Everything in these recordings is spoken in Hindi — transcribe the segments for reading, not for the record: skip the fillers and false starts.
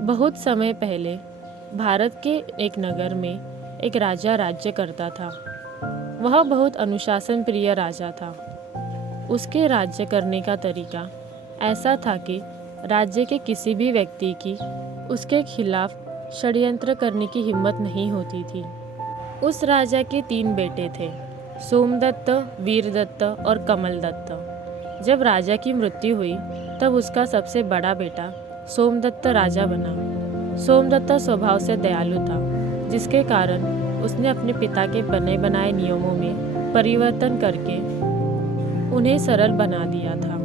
बहुत समय पहले भारत के एक नगर में एक राजा राज्य करता था। वह बहुत अनुशासन प्रिय राजा था। उसके राज्य करने का तरीका ऐसा था कि राज्य के किसी भी व्यक्ति की उसके खिलाफ षड्यंत्र करने की हिम्मत नहीं होती थी। उस राजा के 3 बेटे थे, सोमदत्त, वीरदत्त और कमलदत्त। जब राजा की मृत्यु हुई तब उसका सबसे बड़ा बेटा सोमदत्त राजा बना। सोमदत्त स्वभाव से दयालु था, जिसके कारण उसने अपने पिता के बने बनाए नियमों में परिवर्तन करके उन्हें सरल बना दिया था।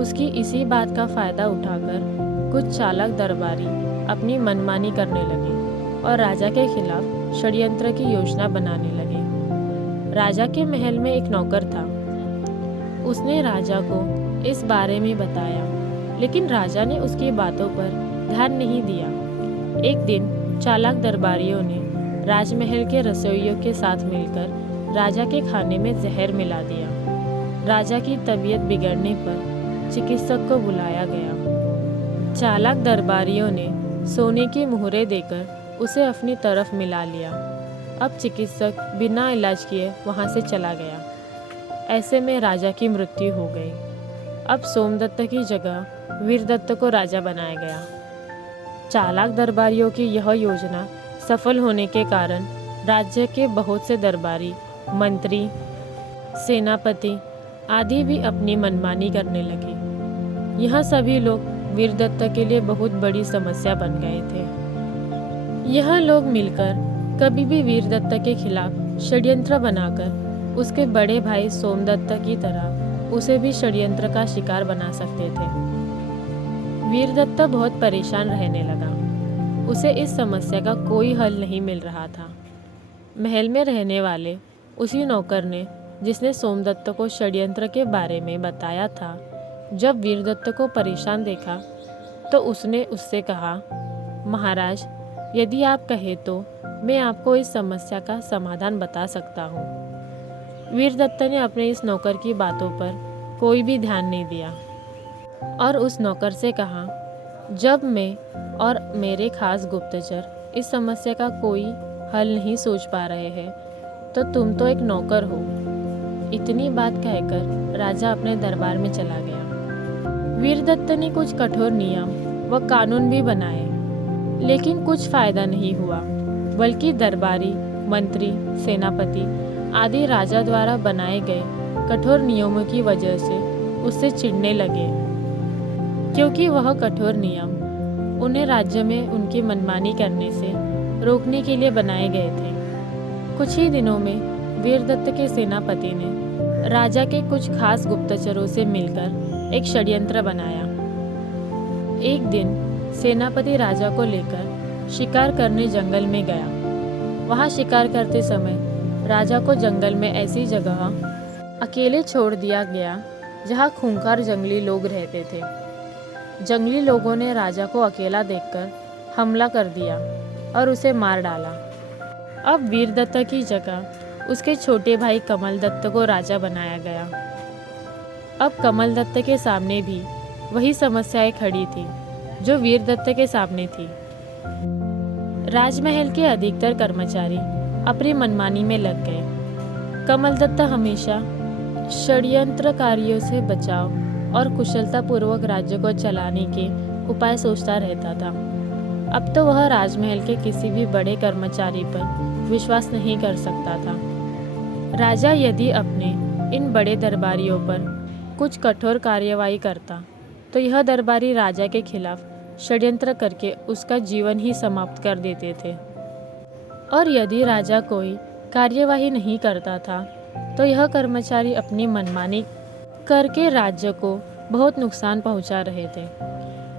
उसकी इसी बात का फायदा उठाकर कुछ चालाक दरबारी अपनी मनमानी करने लगे और राजा के खिलाफ षड्यंत्र की योजना बनाने लगे। राजा के महल में एक नौकर था। उसने राजा को इस बारे में बताया, लेकिन राजा ने उसकी बातों पर ध्यान नहीं दिया। एक दिन चालाक दरबारियों ने राजमहल के रसोइयों के साथ मिलकर राजा के खाने में जहर मिला दिया। राजा की तबीयत बिगड़ने पर चिकित्सक को बुलाया गया। चालाक दरबारियों ने सोने की मुहरें देकर उसे अपनी तरफ मिला लिया। अब चिकित्सक बिना इलाज किए वहां से चला गया। ऐसे में राजा की मृत्यु हो गई। अब सोमदत्त की जगह वीरदत्त को राजा बनाया गया। चालाक दरबारियों की यह योजना सफल होने के कारण राज्य के बहुत से दरबारी, मंत्री, सेनापति आदि भी अपनी मनमानी करने लगे। यह सभी लोग वीरदत्त के लिए बहुत बड़ी समस्या बन गए थे। यह लोग मिलकर कभी भी वीरदत्त के खिलाफ षड्यंत्र बनाकर उसके बड़े भाई सोमदत्त की तरह उसे भी षड्यंत्र का शिकार बना सकते थे। वीरदत्त बहुत परेशान रहने लगा। उसे इस समस्या का कोई हल नहीं मिल रहा था। महल में रहने वाले उसी नौकर ने, जिसने सोमदत्त को षड्यंत्र के बारे में बताया था, जब वीरदत्त को परेशान देखा तो उसने उससे कहा, महाराज, यदि आप कहें तो मैं आपको इस समस्या का समाधान बता सकता हूँ। वीरदत्त ने अपने इस नौकर की बातों पर कोई भी ध्यान नहीं दिया और उस नौकर से कहा, जब मैं और मेरे खास गुप्तचर इस समस्या का कोई हल नहीं सोच पा रहे हैं तो तुम तो एक नौकर हो। इतनी बात कहकर राजा अपने दरबार में चला गया। वीरदत्त ने कुछ कठोर नियम व कानून भी बनाए, लेकिन कुछ फायदा नहीं हुआ, बल्कि दरबारी, मंत्री, सेनापति आदि राजा द्वारा बनाए गए कठोर नियमों की वजह से उससे चिढ़ने लगे, क्योंकि वह कठोर नियम उन्हें राज्य में उनकी मनमानी करने से रोकने के लिए बनाए गए थे। कुछ ही दिनों में वीरदत्त के सेनापति ने राजा के कुछ खास गुप्तचरों से मिलकर एक षड्यंत्र बनाया। एक दिन सेनापति राजा को लेकर शिकार करने जंगल में गया। वहां शिकार करते समय राजा को जंगल में ऐसी जगह अकेले छोड़ दिया गया जहां खूंखार जंगली लोग रहते थे। जंगली लोगों ने राजा को अकेला देखकर हमला कर दिया और उसे मार डाला। अब वीरदत्त की जगह उसके छोटे भाई कमलदत्त को राजा बनाया गया। अब कमलदत्त के सामने भी वही समस्याएं खड़ी थी जो वीरदत्त के सामने थी। राजमहल के अधिकतर कर्मचारी अपनी मनमानी में लग गए। कमलदत्त हमेशा षड्यंत्रकारियों से बचाव और कुशलतापूर्वक राज्य को चलाने के उपाय सोचता रहता था। अब तो वह राजमहल के किसी भी बड़े कर्मचारी पर विश्वास नहीं कर सकता था। राजा यदि अपने इन बड़े दरबारियों पर कुछ कठोर कार्यवाही करता तो यह दरबारी राजा के खिलाफ षड्यंत्र करके उसका जीवन ही समाप्त कर देते थे। और यदि राजा कोई कार्यवाही नहीं करता था तो यह कर्मचारी अपनी मनमानी करके राज्य को बहुत नुकसान पहुंचा रहे थे।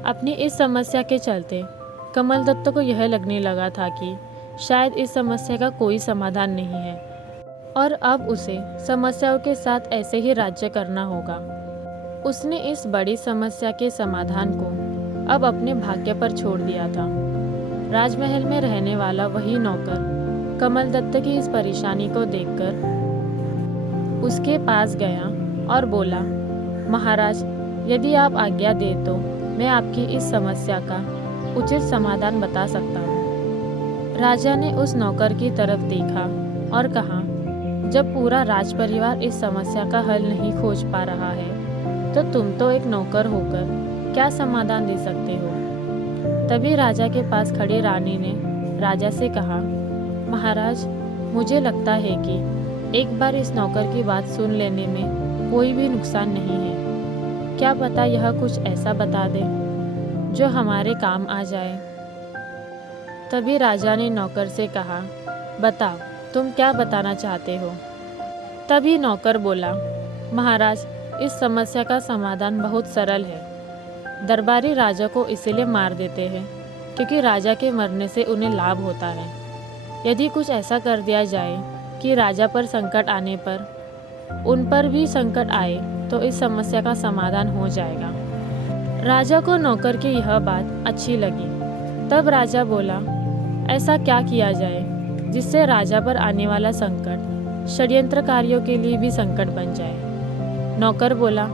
अपनी इस समस्या के चलते कमलदत्त को यह लगने लगा था कि शायद इस समस्या का कोई समाधान नहीं है और अब उसे समस्याओं के साथ ऐसे ही राज्य करना होगा। उसने इस बड़ी समस्या के समाधान को अब अपने भाग्य पर छोड़ दिया था। राजमहल में रहने वाला वही नौकर कमलदत्त की इस परेशानी को देखकर उसके पास गया और बोला, महाराज, यदि आप आज्ञा दें तो मैं आपकी इस समस्या का उचित समाधान बता सकता हूँ। राजा ने उस नौकर की तरफ देखा और कहा, जब पूरा राजपरिवार इस समस्या का हल नहीं खोज पा रहा है तो तुम तो एक नौकर होकर क्या समाधान दे सकते हो। तभी राजा के पास खड़ी रानी ने राजा से कहा, महाराज, मुझे लगता है कि एक बार इस नौकर की बात सुन लेने में कोई भी नुकसान नहीं है। क्या पता यह कुछ ऐसा बता दे जो हमारे काम आ जाए। तभी राजा ने नौकर से कहा, बताओ तुम क्या बताना चाहते हो। तभी नौकर बोला, महाराज, इस समस्या का समाधान बहुत सरल है। दरबारी राजा को इसलिए मार देते हैं क्योंकि राजा के मरने से उन्हें लाभ होता है। यदि कुछ ऐसा कर दिया जाए कि राजा पर संकट आने पर उन पर भी संकट आए तो इस समस्या का समाधान हो जाएगा। राजा को नौकर की यह बात अच्छी लगी। तब राजा बोला, ऐसा क्या किया जाए जिससे राजा पर आने वाला संकट षड्यंत्रकारियों के लिए भी संकट बन जाए। नौकर बोला,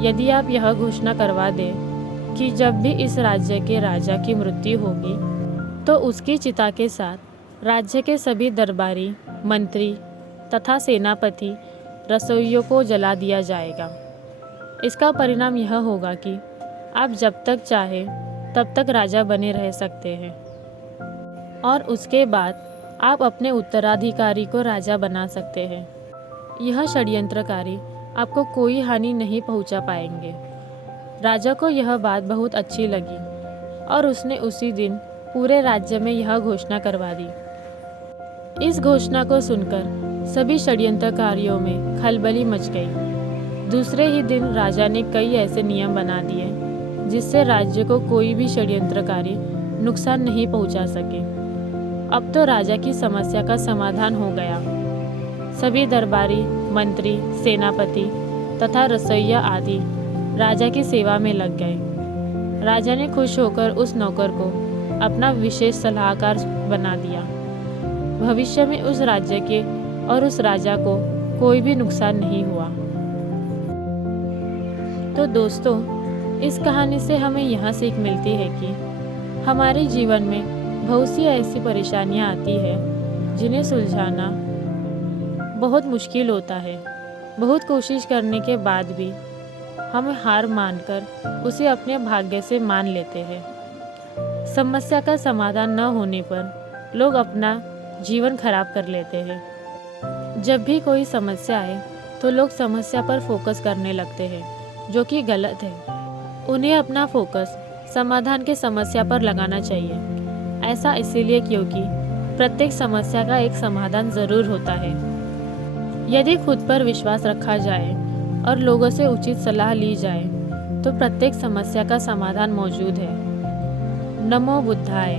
यदि आप यह घोषणा करवा दें कि जब भी इस राज्य के राजा की मृत्यु होगी तो उसकी चिता के साथ राज्य के सभी दरबारी, मंत्री तथा सेनापति, रसोइयों को जला दिया जाएगा। इसका परिणाम यह होगा कि आप जब तक चाहे तब तक राजा बने रह सकते हैं और उसके बाद आप अपने उत्तराधिकारी को राजा बना सकते हैं। यह षड्यंत्रकारी आपको कोई हानि नहीं पहुंचा पाएंगे। राजा को यह बात बहुत अच्छी लगी और उसने उसी दिन पूरे राज्य में यह घोषणा करवा दी। इस घोषणा को सुनकर सभी षड्यंत्रकारियों में खलबली मच गई। दूसरे ही दिन राजा ने कई ऐसे नियम बना दिए जिससे राज्य को कोई भी षड्यंत्रकारी नुकसान नहीं पहुंचा सके। अब तो राजा की समस्या का समाधान हो गया। सभी दरबारी, मंत्री, सेनापति तथा रसोइया आदि राजा की सेवा में लग गए। राजा ने खुश होकर उस नौकर को अपना विशेष सलाहकार बना दिया। भविष्य में उस राज्य के और उस राजा को कोई भी नुकसान नहीं हुआ। तो दोस्तों, इस कहानी से हमें यह सीख मिलती है कि हमारे जीवन में बहुत सी ऐसी परेशानियां आती है जिन्हें सुलझाना बहुत मुश्किल होता है। बहुत कोशिश करने के बाद भी हम हार मानकर उसे अपने भाग्य से मान लेते हैं। समस्या का समाधान न होने पर लोग अपना जीवन खराब कर लेते हैं। जब भी कोई समस्या आए तो लोग समस्या पर फोकस करने लगते हैं, जो कि गलत है। उन्हें अपना फोकस समाधान के समस्या पर लगाना चाहिए। ऐसा इसीलिए क्योंकि प्रत्येक समस्या का एक समाधान ज़रूर होता है। यदि खुद पर विश्वास रखा जाए और लोगों से उचित सलाह ली जाए तो प्रत्येक समस्या का समाधान मौजूद है। नमो बुद्धाय।